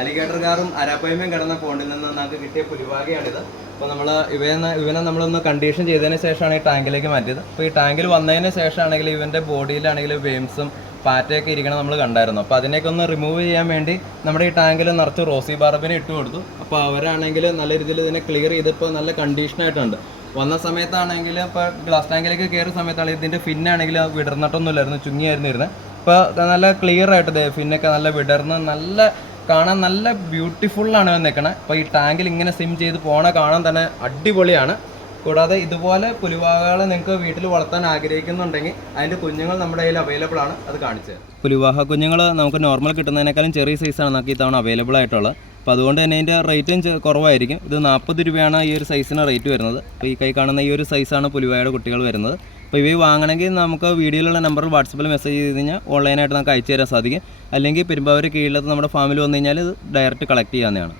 അലിഗേറ്റർകാരും അരാപ്പയ്മയും കിടന്ന പോണ്ടിൽ നിന്ന് നമുക്ക് കിട്ടിയ പുലിവാകയാണിത്. അപ്പോൾ നമ്മൾ ഇവനെ നമ്മളൊന്ന് കണ്ടീഷൻ ചെയ്തതിന് ശേഷമാണ് ഈ ടാങ്കിലേക്ക് മാറ്റിയത്. അപ്പോൾ ഈ ടാങ്കിൽ വന്നതിന് ശേഷമാണെങ്കിൽ ഇവൻ്റെ ബോഡിയിലാണെങ്കിൽ വെയിംസും പാറ്റയൊക്കെ ഇരിക്കണം നമ്മൾ കണ്ടായിരുന്നു. അപ്പോൾ അതിനൊക്കെ ഒന്ന് റിമൂവ് ചെയ്യാൻ വേണ്ടി നമ്മുടെ ഈ ടാങ്കിൽ നിറച്ച് റോസി ബാർബിനെ ഇട്ട് കൊടുത്തു. അപ്പോൾ അവരാണെങ്കിൽ നല്ല രീതിയിൽ ഇതിനെ ക്ലിയർ ചെയ്തപ്പോൾ നല്ല കണ്ടീഷനായിട്ടുണ്ട്. വന്ന സമയത്താണെങ്കിൽ ഇപ്പോൾ ഗ്ലാസ് ടാങ്കിലേക്ക് കയറിയ സമയത്താണെങ്കിൽ ഇതിൻ്റെ ഫിന്നാണെങ്കിൽ വിടർന്നിട്ടൊന്നുമില്ലായിരുന്നു, ചുങ്ങിയായിരുന്നു ഇരുന്നത്. ഇപ്പോൾ നല്ല ക്ലിയർ ആയിട്ട് ഫിന്നൊക്കെ നല്ല വിടർന്ന് നല്ല കാണാൻ നല്ല ബ്യൂട്ടിഫുള്ളാണ് നിൽക്കണേ. അപ്പോൾ ഈ ടാങ്കിൽ ഇങ്ങനെ സിം ചെയ്ത് പോണ കാണാൻ തന്നെ അടിപൊളിയാണ്. കൂടാതെ ഇതുപോലെ പുലിവാഹകളെ നിങ്ങൾക്ക് വീട്ടിൽ വളർത്താൻ ആഗ്രഹിക്കുന്നുണ്ടെങ്കിൽ അതിൻ്റെ കുഞ്ഞുങ്ങൾ നമ്മുടെ കയ്യിൽ അവൈലബിൾ ആണ്, അത് കാണിച്ചത്. പുലിവാഹ കുഞ്ഞുങ്ങൾ നമുക്ക് നോർമൽ കിട്ടുന്നതിനേക്കാളും ചെറിയ സൈസാണ് നമുക്ക് ഈ തവണ അവൈലബിൾ ആയിട്ടുള്ളത്. അപ്പോൾ അതുകൊണ്ട് തന്നെ ഇതിൻ്റെ റേറ്റും കുറവായിരിക്കും. ഇത് 40 രൂപയാണ് ഈ ഒരു സൈസിന് റേറ്റ് വരുന്നത്. അപ്പോൾ ഈ കൈ കാണുന്ന ഈ ഒരു സൈസാണ് പുലിവാഹയുടെ കുട്ടികൾ വരുന്നത്. അപ്പോൾ ഇവ വാങ്ങണമെങ്കിൽ നമുക്ക് വീഡിയോയിലുള്ള നമ്പറിൽ വാട്സപ്പിൽ മെസ്സേജ് ചെയ്ത് കഴിഞ്ഞാൽ ഓൺലൈനായിട്ട് നമുക്ക് അയച്ചു തരാൻ സാധിക്കും. അല്ലെങ്കിൽ പെരുമ്പാവൂർ കീഴിലത്ത് നമ്മുടെ ഫാമിൽ വന്നു കഴിഞ്ഞാൽ ഇത് ഡയറക്റ്റ് കളക്ട് ചെയ്യാവുന്നതാണ്.